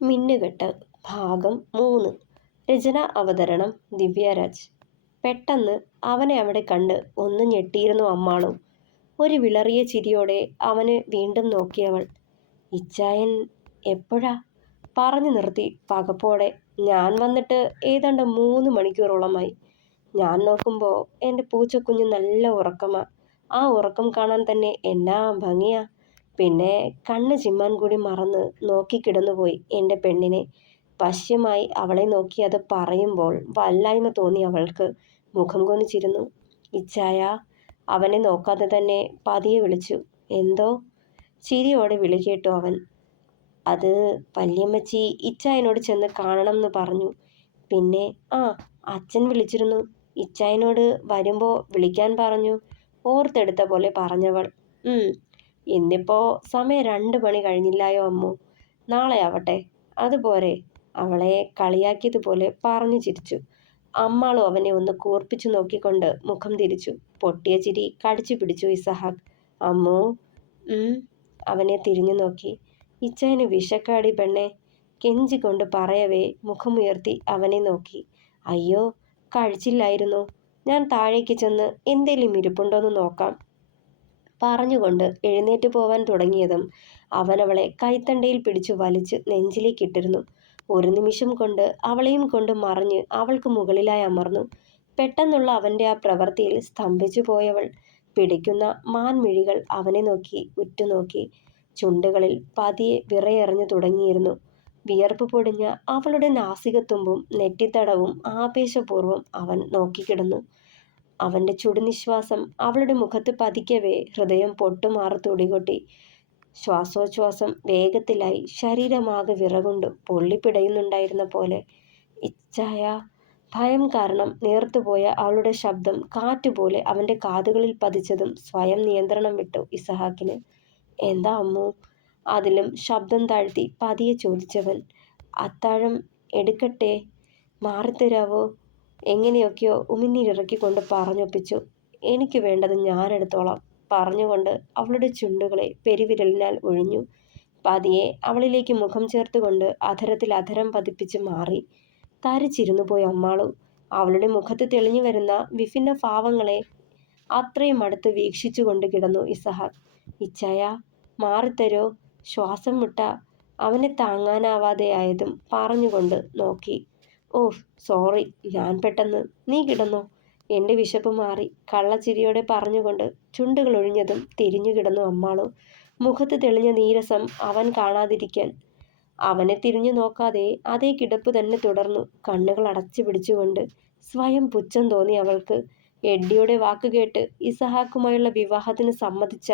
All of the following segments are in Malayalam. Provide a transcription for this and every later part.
മിന്നുകെട്ട് ഭാഗം 3. രചന അവതരണം ദിവ്യരാജ്. പെട്ടെന്ന് അവനെ അവിടെ കണ്ട് ഒന്ന് ഞെട്ടിയിരുന്നു അമ്മാളും. ഒരു വിളറിയ ചിരിയോടെ അവന് വീണ്ടും നോക്കിയവൾ. ഇച്ചായൻ എപ്പോഴാ? പറഞ്ഞു നിർത്തി പകപ്പോടെ. ഞാൻ വന്നിട്ട് ഏതാണ്ട് 3 മണിക്കൂറോളമായി. ഞാൻ നോക്കുമ്പോൾ എൻ്റെ പൂച്ചക്കുഞ്ഞ് നല്ല ഉറക്കമാ. ആ ഉറക്കം കാണാൻ തന്നെ എന്നാ ഭംഗിയാ. പിന്നെ കണ്ണ് ചിമ്മാൻ കൂടി മറന്ന് നോക്കിക്കിടന്നുപോയി എൻ്റെ പെണ്ണിനെ. വശ്യമായി അവളെ നോക്കി അത് പറയുമ്പോൾ വല്ലായ്മ തോന്നി അവൾക്ക്. മുഖം കുനിച്ചിരുന്നു. ഇച്ചായ. അവനെ നോക്കാതെ തന്നെ പതിയെ വിളിച്ചു. എന്തോ? ചിരിയോടെ വിളി കേട്ടു അവൻ. അത് വല്യമ്മച്ചി ഇച്ചായനോട് ചെന്ന് കാണണമെന്ന് പറഞ്ഞു. പിന്നെ അച്ഛൻ വിളിച്ചിരുന്നു. ഇച്ചായനോട് വരുമ്പോൾ വിളിക്കാൻ പറഞ്ഞു. ഓർത്തെടുത്ത പോലെ പറഞ്ഞവൾ. ഇന്നിപ്പോൾ സമയം 2 മണി കഴിഞ്ഞില്ലായോ അമ്മു? നാളെ ആവട്ടെ, അതുപോരെ? അവളെ കളിയാക്കിയതുപോലെ പറഞ്ഞു ചിരിച്ചു. അമ്മാളും അവനെ ഒന്ന് കൂർപ്പിച്ചു നോക്കിക്കൊണ്ട് മുഖം തിരിച്ചു. പൊട്ടിയ ചിരി കടിച്ചു പിടിച്ചു ഇസഹാക്ക്. അമ്മു. അവനെ തിരിഞ്ഞു നോക്കി. ഇച്ചായന് വിശക്കാടി പെണ്ണെ, കെഞ്ചിക്കൊണ്ട് പറയവേ മുഖമുയർത്തി അവനെ നോക്കി. അയ്യോ, കഴിച്ചില്ലായിരുന്നു. ഞാൻ താഴേക്ക് ചെന്ന് എന്തേലും ഇരിപ്പുണ്ടോന്ന് നോക്കാം. പറഞ്ഞുകൊണ്ട് എഴുന്നേറ്റ് പോവാൻ തുടങ്ങിയതും അവനവളെ കൈത്തണ്ടയിൽ പിടിച്ചു വലിച്ച് നെഞ്ചിലേക്കിട്ടിരുന്നു. ഒരു നിമിഷം കൊണ്ട് അവളെയും കൊണ്ട് മറിഞ്ഞ് അവൾക്ക് മുകളിലായി അമർന്നു. പെട്ടെന്നുള്ള അവൻ്റെ ആ പ്രവൃത്തിയിൽ സ്തംഭിച്ചു പോയവൾ. പിടിക്കുന്ന മാൻമിഴികൾ അവനെ നോക്കി ഉറ്റുനോക്കി. ചുണ്ടുകളിൽ പതിയെ വിറയെറിഞ്ഞു തുടങ്ങിയിരുന്നു. വിയർപ്പ് പൊടിഞ്ഞ അവളുടെ നാസികത്തുമ്പും നെറ്റിത്തടവും ആവേശപൂർവ്വം അവൻ നോക്കിക്കിടന്നു. അവൻ്റെ ചുടുനിശ്വാസം അവളുടെ മുഖത്ത് പതിക്കവേ ഹൃദയം പൊട്ടുമാറി തുടികൊട്ടി. ശ്വാസോച്ഛ്വാസം വേഗത്തിലായി. ശരീരമാകെ വിറകൊണ്ടു പൊള്ളിപ്പിടയുന്നുണ്ടായിരുന്ന പോലെ. ഇച്ചായ. ഭയം കാരണം നേർത്തുപോയ അവളുടെ ശബ്ദം കാറ്റുപോലെ അവൻ്റെ കാതുകളിൽ പതിച്ചതും സ്വയം നിയന്ത്രണം വിട്ടു ഇസഹാക്കിന്. എന്താ അമ്മു? അതിലും ശബ്ദം താഴ്ത്തി പതിയെ ചോദിച്ചവൻ. അത്താഴം എടുക്കട്ടെ? മാറിത്തരാവോ? എങ്ങനെയൊക്കെയോ ഉമിനീരിറക്കിക്കൊണ്ട് പറഞ്ഞൊപ്പിച്ചു. എനിക്ക് വേണ്ടത് ഞാനെടുത്തോളാം പറഞ്ഞുകൊണ്ട് അവളുടെ ചുണ്ടുകളെ പെരുവിരലിനാൽ ഒഴിഞ്ഞു. പതിയെ അവളിലേക്ക് മുഖം ചേർത്തുകൊണ്ട് അധരത്തിൽ അധരം പതിപ്പിച്ച് മാറി. തരിച്ചിരുന്നു പോയി അമ്മാളു. അവളുടെ മുഖത്ത് തെളിഞ്ഞു വരുന്ന വിഭിന്ന ഭാവങ്ങളെ അത്രയും അടുത്ത് വീക്ഷിച്ചു കൊണ്ട് കിടന്നു ഇസഹാക്ക്. ഇച്ചായ, മാറിത്തരോ? ശ്വാസം മുട്ട. അവനെ താങ്ങാനാവാതെയായതും പറഞ്ഞുകൊണ്ട് നോക്കി. ഓഹ് സോറി, ഞാൻ പെട്ടെന്ന്. നീ കിടന്നോ, എൻ്റെ വിശപ്പ് മാറി. കള്ളച്ചിരിയോടെ പറഞ്ഞുകൊണ്ട് ചുണ്ടുകൾ ഒഴിഞ്ഞതും തിരിഞ്ഞു കിടന്നു അമ്മാളു. മുഖത്ത് തെളിഞ്ഞ നീരസം അവൻ കാണാതിരിക്കാൻ അവനെ തിരിഞ്ഞു നോക്കാതെ അതേ കിടപ്പ് തന്നെ തുടർന്നു, കണ്ണുകൾ അടച്ചു പിടിച്ചുകൊണ്ട്. സ്വയം പുച്ഛം തോന്നി അവൾക്ക്. എഡ്ഡിയുടെ വാക്കുകേട്ട് ഇസഹാക്കുമായുള്ള വിവാഹത്തിന് സമ്മതിച്ച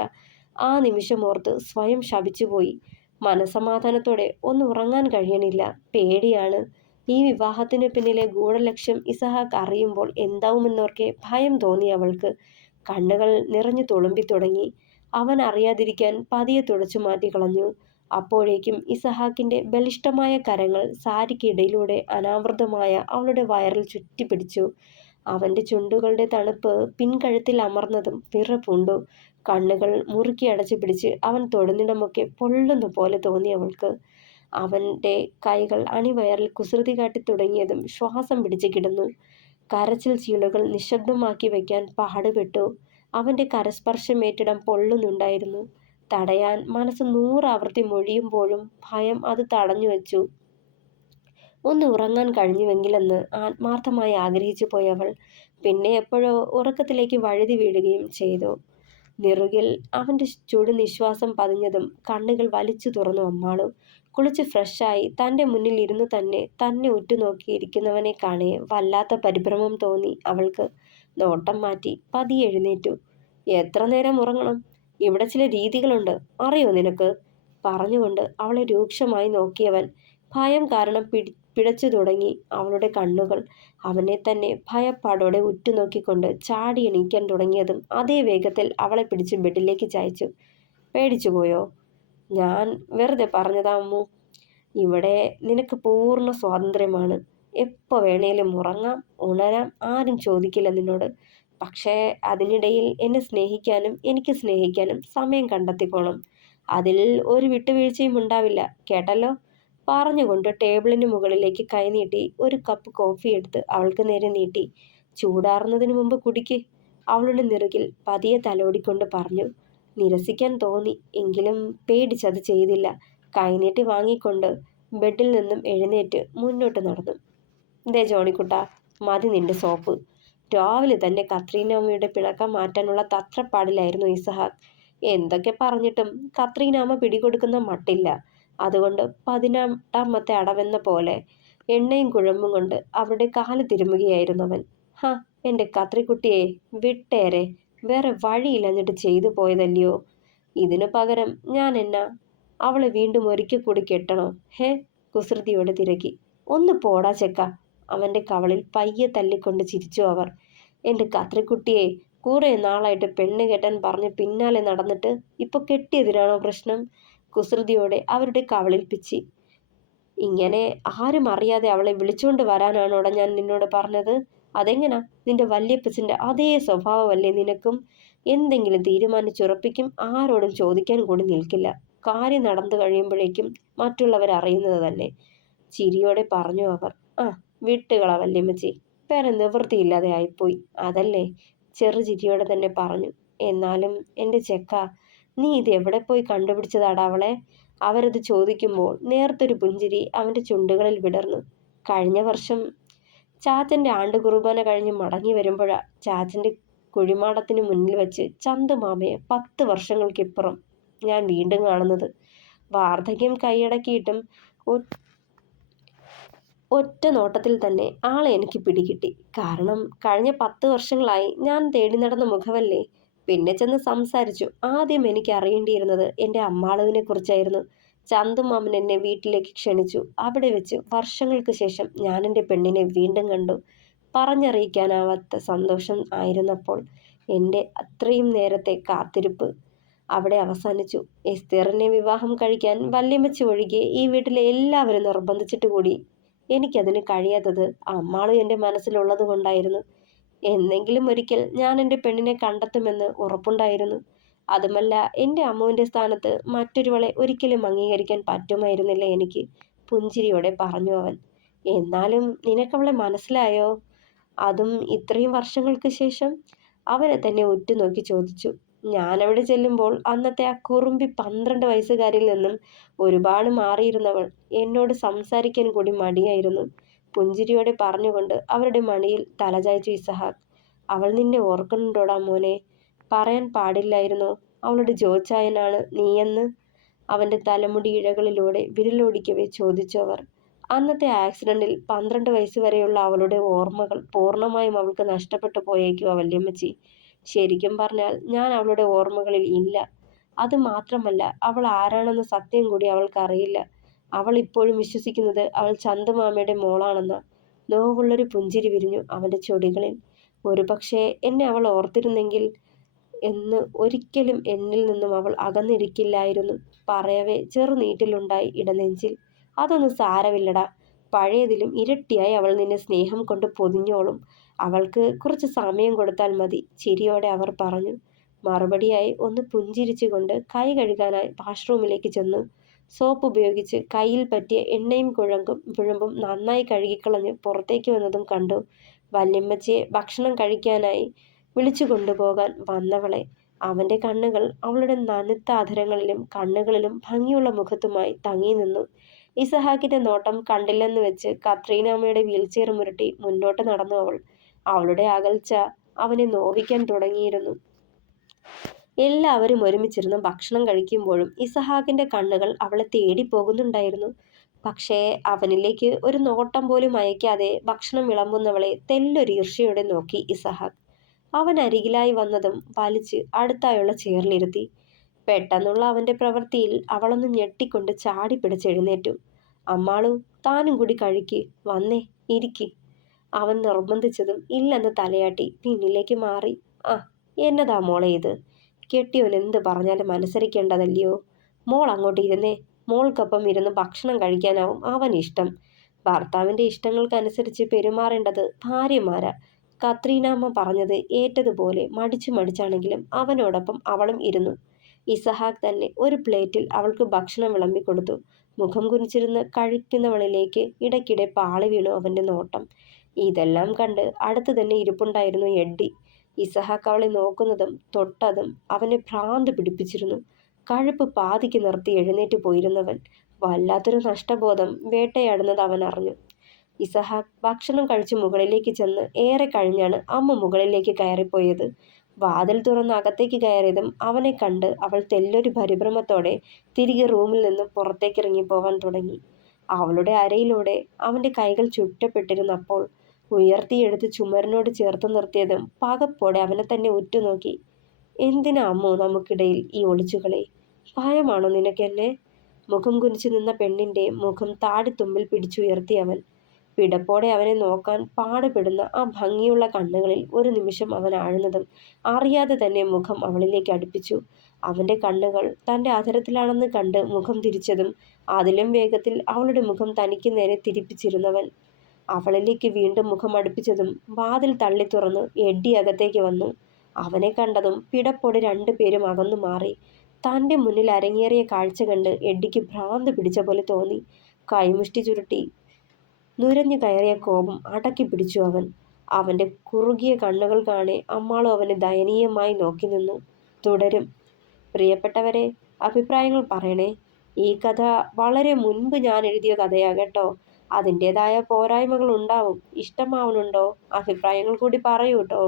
ആ നിമിഷമോർത്ത് സ്വയം ശപിച്ചുപോയി. മനസമാധാനത്തോടെ ഒന്ന് ഉറങ്ങാൻ കഴിയണില്ല. പേടിയാണ്. ഈ വിവാഹത്തിന് പിന്നിലെ ഗൂഢലക്ഷ്യം ഇസഹാക്ക് അറിയുമ്പോൾ എന്താവുമെന്നോർക്കെ ഭയം തോന്നി അവൾക്ക്. കണ്ണുകൾ നിറഞ്ഞു തുളുമ്പി തുടങ്ങി. അവൻ അറിയാതിരിക്കാൻ പതിയെ തുടച്ചു മാറ്റിക്കളഞ്ഞു. അപ്പോഴേക്കും ഇസഹാക്കിൻ്റെ ബലിഷ്ഠമായ കരങ്ങൾ സാരിക്കിടയിലൂടെ അനാവൃതമായ അവളുടെ വയറിൽ ചുറ്റിപ്പിടിച്ചു. അവൻ്റെ ചുണ്ടുകളുടെ തണുപ്പ് പിൻകഴുത്തിൽ അമർന്നതും വിറപൂണ്ടു. കണ്ണുകൾ മുറുക്കി അടച്ചു പിടിച്ച് അവൻ തൊടുന്നിടമൊക്കെ പൊള്ളുന്ന പോലെ തോന്നി അവൾക്ക്. അവൻ്റെ കൈകൾ അണിവയറിൽ കുസൃതി കാട്ടി തുടങ്ങിയതും ശ്വാസം പിടിച്ച് കിടന്നു. കരച്ചിൽ ചീളുകൾ നിശബ്ദമാക്കി വയ്ക്കാൻ പാടുപെട്ടു. അവൻ്റെ കരസ്പർശമേറ്റിടം പൊള്ളുന്നുണ്ടായിരുന്നു. തടയാൻ മനസ്സ് 100 ആവർത്തി മൊഴിയുമ്പോഴും ഭയം അത് തടഞ്ഞു വെച്ചു. ഒന്ന് ഉറങ്ങാൻ കഴിഞ്ഞുവെങ്കിലെന്ന് ആത്മാർത്ഥമായി ആഗ്രഹിച്ചു പോയവൾ പിന്നെ എപ്പോഴോ ഉറക്കത്തിലേക്ക് വഴുതി വീഴുകയും ചെയ്തു. നിറുകിൽ അവൻ്റെ ചുടുനിശ്വാസം പതിഞ്ഞതും കണ്ണുകൾ വലിച്ചു തുറന്നു അമ്മാളു. കുളിച്ച് ഫ്രഷായി തൻ്റെ മുന്നിൽ ഇരുന്ന് തന്നെ ഉറ്റുനോക്കിയിരിക്കുന്നവനെ കാണെ വല്ലാത്ത പരിഭ്രമം തോന്നി അവൾക്ക്. നോട്ടം മാറ്റി പതിയെ എഴുന്നേറ്റു. എത്ര നേരം ഉറങ്ങണം? ഇവിടെ ചില രീതികളുണ്ട്, അറിയോ നിനക്ക്? പറഞ്ഞുകൊണ്ട് അവളെ രൂക്ഷമായി നോക്കിയവൻ. ഭയം കാരണം പിടച്ചു തുടങ്ങി അവളുടെ കണ്ണുകൾ. അവനെ തന്നെ ഭയപ്പാടോടെ ഉറ്റുനോക്കിക്കൊണ്ട് ചാടി എണീക്കാൻ തുടങ്ങിയതും അതേ വേഗത്തിൽ അവളെ പിടിച്ച് ബെഡിലേക്ക് ചായച്ചു. പേടിച്ചു പോയോ? ഞാൻ വെറുതെ പറഞ്ഞതാ അമ്മു. ഇവിടെ നിനക്ക് പൂർണ്ണ സ്വാതന്ത്ര്യമാണ്. എപ്പോൾ വേണേലും ഉറങ്ങാം, ഉണരാം, ആരും ചോദിക്കില്ല നിന്നോട്. പക്ഷേ അതിനിടയിൽ എന്നെ സ്നേഹിക്കാനും എനിക്ക് സ്നേഹിക്കാനും സമയം കണ്ടെത്തിക്കോണം. അതിൽ ഒരു വിട്ടുവീഴ്ചയും ഉണ്ടാവില്ല, കേട്ടല്ലോ? പറഞ്ഞുകൊണ്ട് ടേബിളിന് മുകളിലേക്ക് കൈനീട്ടി ഒരു കപ്പ് കോഫി എടുത്ത് അവൾക്ക് നേരെ നീട്ടി. ചൂടാറുന്നതിന് മുമ്പ് കുടിക്ക്. അവളുടെ നെറുകിൽ പതിയെ തലോടിക്കൊണ്ട് പറഞ്ഞു. നിരസിക്കാൻ തോന്നി, എങ്കിലും പേടിച്ചത് ചെയ്തില്ല. കൈനീട്ടി വാങ്ങിക്കൊണ്ട് ബെഡിൽ നിന്നും എഴുന്നേറ്റ് മുന്നോട്ട് നടന്നു. ദേ ജോണിക്കുട്ട, മതി നിന്റെ സോപ്പ്. രാവിലെ തന്നെ കത്രീനാമ്മയുടെ പിണക്കം മാറ്റാനുള്ള തത്രപ്പാടിലായിരുന്നു ഇസഹാക്ക്. എന്തൊക്കെ പറഞ്ഞിട്ടും കത്രീനാമ്മ പിടികൊടുക്കുന്ന മട്ടില്ല. അതുകൊണ്ട് 18ാമത്തെ അടവെന്ന പോലെ എണ്ണയും കുഴമ്പും കൊണ്ട് അവരുടെ കാല് തിരുമുകയായിരുന്നവൻ. ഹാ, എൻ്റെ കത്രിക്കുട്ടിയെ വിട്ടേരെ, വേറെ വഴിയില്ലഞ്ഞിട്ട് ചെയ്തു പോയതല്ലയോ. ഇതിനു പകരം ഞാൻ അവളെ വീണ്ടും ഒരിക്കൽ കൂടി കെട്ടണോ? ഹേ, കുസൃതിയോടെ തിരക്കി. ഒന്ന് പോടാ ചെക്ക. അവൻ്റെ കവളിൽ പയ്യെ തല്ലിക്കൊണ്ട് ചിരിച്ചു അവർ. എൻ്റെ കത്രിക്കുട്ടിയെ കുറേ നാളായിട്ട് പെണ്ണ് കെട്ടാൻ പറഞ്ഞ് പിന്നാലെ നടന്നിട്ട് ഇപ്പൊ കെട്ടിയതിനാണോ പ്രശ്നം? കുസൃതിയോടെ അവരുടെ കവളിൽ പിച്ചി. ഇങ്ങനെ ആരും അറിയാതെ അവളെ വിളിച്ചുകൊണ്ട് വരാനാണോടാ ഞാൻ നിന്നോട് പറഞ്ഞത്? അതെങ്ങനാ? നിന്റെ വല്യപ്പച്ചൻ്റെ അതേ സ്വഭാവമല്ലേ നിനക്കും? എന്തെങ്കിലും തീരുമാനിച്ചുറപ്പിക്കും, ആരോടും ചോദിക്കാൻ കൂടി നിൽക്കില്ല. കാര്യം നടന്നു കഴിയുമ്പോഴേക്കും മറ്റുള്ളവരറിയുന്നത് തന്നെ. ചിരിയോടെ പറഞ്ഞു അവർ. ആ, വിട്ടുകളാ വല്യമ്മച്ചി, വേറെ നിവൃത്തിയില്ലാതെ ആയിപ്പോയി, അതല്ലേ? ചെറുചിരിയോടെ തന്നെ പറഞ്ഞു. എന്നാലും എൻ്റെ ചെക്ക, നീ ഇത് എവിടെ പോയി കണ്ടുപിടിച്ചതാടാ അവളെ? അവരത് ചോദിക്കുമ്പോൾ നേർത്തൊരു പുഞ്ചിരി അവൻ്റെ ചുണ്ടുകളിൽ വിടർന്നു. കഴിഞ്ഞ വർഷം ചാച്ചൻ്റെ ആണ്ട് കുർബാന കഴിഞ്ഞ് മടങ്ങി വരുമ്പോഴാ ചാച്ചൻ്റെ കുഴിമാടത്തിന് മുന്നിൽ വെച്ച് ചന്തുമാമയെ 10 വർഷങ്ങൾക്കിപ്പുറം ഞാൻ വീണ്ടും കാണുന്നത്. വാർദ്ധക്യം കൈയടക്കിയിട്ടും ഒറ്റ നോട്ടത്തിൽ തന്നെ ആളെ എനിക്ക് പിടികിട്ടി. കാരണം കഴിഞ്ഞ 10 വർഷങ്ങളായി ഞാൻ തേടി നടന്ന മുഖമല്ലേ. പിന്നെ ചെന്ന് സംസാരിച്ചു. ആദ്യം എനിക്ക് അറിയേണ്ടിയിരുന്നത് എൻ്റെ അമ്മാളുവിനെ കുറിച്ചായിരുന്നു. ചന്തുമാമൻ എന്നെ വീട്ടിലേക്ക് ക്ഷണിച്ചു. അവിടെ വെച്ച് വർഷങ്ങൾക്ക് ശേഷം ഞാൻ എൻ്റെ പെണ്ണിനെ വീണ്ടും കണ്ടു. പറഞ്ഞറിയിക്കാനാവാത്ത സന്തോഷം ആയിരുന്നപ്പോൾ. എൻ്റെ അത്രയും നേരത്തെ കാത്തിരിപ്പ് അവിടെ അവസാനിച്ചു. എസ്തേറിനെ വിവാഹം കഴിക്കാൻ വല്യമ്മച്ചി ഒഴികെ ഈ വീട്ടിലെ എല്ലാവരും നിർബന്ധിച്ചിട്ട് കൂടി എനിക്കതിന് കഴിയാത്തത് അമ്മാള് എൻ്റെ മനസ്സിലുള്ളത് കൊണ്ടായിരുന്നു. എന്നെങ്കിലും ഒരിക്കൽ ഞാൻ എൻ്റെ പെണ്ണിനെ കണ്ടെത്തുമെന്ന് ഉറപ്പുണ്ടായിരുന്നു. അതുമല്ല, എൻ്റെ അമ്മുവിൻ്റെ സ്ഥാനത്ത് മറ്റൊരുവളെ ഒരിക്കലും അംഗീകരിക്കാൻ പറ്റുമായിരുന്നില്ല എനിക്ക്, പുഞ്ചിരിയോടെ പറഞ്ഞു അവൻ. എന്നാലും നിനക്കവളെ മനസ്സിലായോ? അതും ഇത്രയും വർഷങ്ങൾക്ക് ശേഷം? അവനെ തന്നെ ഉറ്റുനോക്കി ചോദിച്ചു. ഞാനവിടെ ചെല്ലുമ്പോൾ അന്നത്തെ ആ കുറുമ്പി 12 വയസ്സുകാരിൽ നിന്നും ഒരുപാട് മാറിയിരുന്നവൾ. എന്നോട് സംസാരിക്കാൻ കൂടി മടിയായിരുന്നു. പുഞ്ചിരിയോടെ പറഞ്ഞുകൊണ്ട് അവരുടെ മടിയിൽ തലചായ്ച്ചു ഇസഹാക്ക്. അവൾ നിന്നെ ഓർക്കുന്നുണ്ടോടാ മോനെ? പറയാൻ പാടില്ലായിരുന്നോ അവളുടെ ജോച്ചായനാണ് നീയെന്ന്? അവൻ്റെ തലമുടി ഇഴകളിലൂടെ വിരലോടിക്കവേ ചോദിച്ചു അവർ. അന്നത്തെ ആക്സിഡന്റിൽ 12 വയസ്സ് വരെയുള്ള അവളുടെ ഓർമ്മകൾ പൂർണ്ണമായും അവൾക്ക് നഷ്ടപ്പെട്ടു പോയേക്കുവാ വല്യമ്മച്ചി. ശരിക്കും പറഞ്ഞാൽ ഞാൻ അവളുടെ ഓർമ്മകളിൽ ഇല്ല. അത് മാത്രമല്ല, അവൾ ആരാണെന്ന സത്യം കൂടി അവൾക്കറിയില്ല. അവൾ ഇപ്പോഴും വിശ്വസിക്കുന്നത് അവൾ ചന്തുമാമയുടെ മോളാണെന്നാ. നോവുള്ളൊരു പുഞ്ചിരി വിരിഞ്ഞു അവൻ്റെ ചുടികളിൽ. ഒരുപക്ഷെ എന്നെ അവൾ ഓർത്തിരുന്നെങ്കിൽ എന്ന് ഒരിക്കലും എന്നിൽ നിന്നും അവൾ അകന്നിരിക്കില്ലായിരുന്നു. പറയവേ ചെറുനീട്ടിലുണ്ടായി ഇടനെഞ്ചിൽ. അതൊന്നും സാരമില്ലടാ, പഴയതിലും ഇരട്ടിയായി അവൾ നിന്നെ സ്നേഹം കൊണ്ട് പൊതിഞ്ഞോളും. അവൾക്ക് കുറച്ച് സമയം കൊടുത്താൽ മതി, ചിരിയോടെ അവർ പറഞ്ഞു. മറുപടിയായി ഒന്ന് പുഞ്ചിരിച്ചുകൊണ്ട് കൈ കഴുകാനായി വാഷ്റൂമിലേക്ക് ചെന്നു. സോപ്പ് ഉപയോഗിച്ച് കയ്യിൽ പറ്റിയ എണ്ണയും കുഴമ്പും നന്നായി കഴുകിക്കളഞ്ഞ് പുറത്തേക്ക് വന്നതും കണ്ടു വല്യമ്മച്ചിയെ ഭക്ഷണം കഴിക്കാനായി വിളിച്ചു കൊണ്ടുപോകാൻ വന്നവളെ. അവൻ്റെ കണ്ണുകൾ അവളുടെ നനുത്ത അധരങ്ങളിലും കണ്ണുകളിലും ഭംഗിയുള്ള മുഖത്തുമായി തങ്ങി നിന്നു. ഇസഹാക്കിന്റെ നോട്ടം കണ്ടില്ലെന്ന് വെച്ച് കത്രീനാമ്മയുടെ വീൽചെയർ മുരട്ടി മുന്നോട്ട് നടന്നു അവൾ. അവളുടെ അകൽച്ച അവനെ നോവിക്കാൻ തുടങ്ങിയിരുന്നു. എല്ലാവരും ഒരുമിച്ചിരുന്ന് ഭക്ഷണം കഴിക്കുമ്പോഴും ഇസഹാക്കിന്റെ കണ്ണുകൾ അവളെ തേടി പോകുന്നുണ്ടായിരുന്നു. പക്ഷേ അവനിലേക്ക് ഒരു നോട്ടം പോലും അയക്കാതെ ഭക്ഷണം വിളമ്പുന്നവളെ തെല്ലൊരു ഈർഷ്യയോടെ നോക്കി ഇസഹാക്ക്. അവൻ അരികിലായി വന്നതും വലിച്ച് അടുത്തായുള്ള ചെയറിലിരുത്തി. പെട്ടെന്നുള്ള അവൻ്റെ പ്രവൃത്തിയിൽ അവളൊന്ന് ഞെട്ടിക്കൊണ്ട് ചാടി പിടിച്ചെഴുന്നേറ്റു. അമ്മാളു, താനും കൂടി കഴിക്ക്, വന്നേ ഇരിക്ക്. അവൻ നിർബന്ധിച്ചതും ഇല്ലെന്ന് തലയാട്ടി പിന്നിലേക്ക് മാറി. ആ, എന്നതാ മോളെ ഇത്? കെട്ടിയോൻ എന്ത് പറഞ്ഞാലും അനുസരിക്കേണ്ടതല്ലയോ? മോൾ അങ്ങോട്ട് ഇരുന്നേ. മോൾക്കൊപ്പം ഇരുന്ന് ഭക്ഷണം കഴിക്കാനാവും അവനിഷ്ടം. ഭർത്താവിൻ്റെ ഇഷ്ടങ്ങൾക്കനുസരിച്ച് പെരുമാറേണ്ടത് ഭാര്യമാരാ. കത്രീനാമ്മ പറഞ്ഞത് ഏറ്റതുപോലെ മടിച്ചാണെങ്കിലും അവനോടൊപ്പം അവളും ഇരുന്നു. ഇസഹാക്ക് തന്നെ ഒരു പ്ലേറ്റിൽ അവൾക്ക് ഭക്ഷണം വിളമ്പിക്കൊടുത്തു. മുഖം കുനിച്ചിരുന്ന് കഴിക്കുന്നവളിലേക്ക് ഇടയ്ക്കിടെ പാളി വീണു അവൻ്റെ നോട്ടം. ഇതെല്ലാം കണ്ട് അടുത്ത് തന്നെ ഇരിപ്പുണ്ടായിരുന്നു എഡ്ഡി. ഇസഹാക്ക് അവളെ നോക്കുന്നതും തൊട്ടതും അവനെ ഭ്രാന്ത് പിടിപ്പിച്ചിരുന്നു. കഴുപ്പ് പാതിക്ക് നിർത്തി എഴുന്നേറ്റ് പോയിരുന്നവൻ വല്ലാത്തൊരു നഷ്ടബോധം വേട്ടയാടുന്നത് അവൻ അറിഞ്ഞു. ഇസഹാക്ക് ഭക്ഷണം കഴിച്ച് മുകളിലേക്ക് ചെന്ന് ഏറെ കഴിഞ്ഞാണ് അമ്മ മുകളിലേക്ക് കയറിപ്പോയത്. വാതിൽ തുറന്ന് അകത്തേക്ക് കയറിയതും അവനെ കണ്ട് അവൾ തെല്ലൊരു പരിഭ്രമത്തോടെ തിരികെ റൂമിൽ നിന്ന് പുറത്തേക്കിറങ്ങിപ്പോവാൻ തുടങ്ങി. അവളുടെ അരയിലൂടെ അവൻ്റെ കൈകൾ ചുറ്റപ്പെട്ടിരുന്നപ്പോൾ ഉയർത്തിയെടുത്ത് ചുമരിനോട് ചേർത്ത് നിർത്തിയതും പകപ്പോടെ അവനെ തന്നെ ഉറ്റുനോക്കി. എന്തിനാ അമ്മോ നമുക്കിടയിൽ ഈ ഒളിച്ചുകളി? ഭയമാണോ നിനക്കെന്നെ? മുഖം കുനിച്ചു നിന്ന പെണ്ണിൻ്റെ മുഖം താടിത്തുമ്പിൽ പിടിച്ചുയർത്തി അവൻ. പിടപ്പോടെ അവനെ നോക്കാൻ പാടുപെടുന്ന ആ ഭംഗിയുള്ള കണ്ണുകളിൽ ഒരു നിമിഷം അവൻ ആഴ്ന്നതും അറിയാതെ തന്നെ മുഖം അവളിലേക്ക് അടുപ്പിച്ചു. അവൻ്റെ കണ്ണുകൾ തൻ്റെ അധരത്തിലാണെന്ന് കണ്ട് മുഖം തിരിച്ചതും അതിലും വേഗത്തിൽ അവളുടെ മുഖം തനിക്ക് നേരെ തിരിപ്പിച്ചിരുന്നവൻ അവളിലേക്ക് വീണ്ടും മുഖം അടുപ്പിച്ചതും വാതിൽ തള്ളി തുറന്ന് എഡ്ഡി അകത്തേക്ക് വന്നു. അവനെ കണ്ടതും പിടപ്പോടെ രണ്ടുപേരും അകന്നു മാറി. തൻ്റെ മുന്നിൽ അരങ്ങേറിയ കാഴ്ച കണ്ട് എഡ്ഡിക്ക് ഭ്രാന്ത് പിടിച്ച പോലെ തോന്നി. കൈമുഷ്ടി ചുരുട്ടി നുരഞ്ഞു കയറിയ കോപം അടക്കി പിടിച്ചു അവൻ. അവൻ്റെ കുറുകിയ കണ്ണുകൾ കാണെ അമ്മാളും അവനെ ദയനീയമായി നോക്കി നിന്നു. തുടരും. പ്രിയപ്പെട്ടവരെ, അഭിപ്രായങ്ങൾ പറയണേ. ഈ കഥ വളരെ മുൻപ് ഞാൻ എഴുതിയ കഥയാ കേട്ടോ. അതിൻ്റെതായ പോരായ്മകൾ ഉണ്ടാവും. ഇഷ്ടമാവണുണ്ടോ? അഭിപ്രായങ്ങൾ കൂടി പറയൂ കേട്ടോ.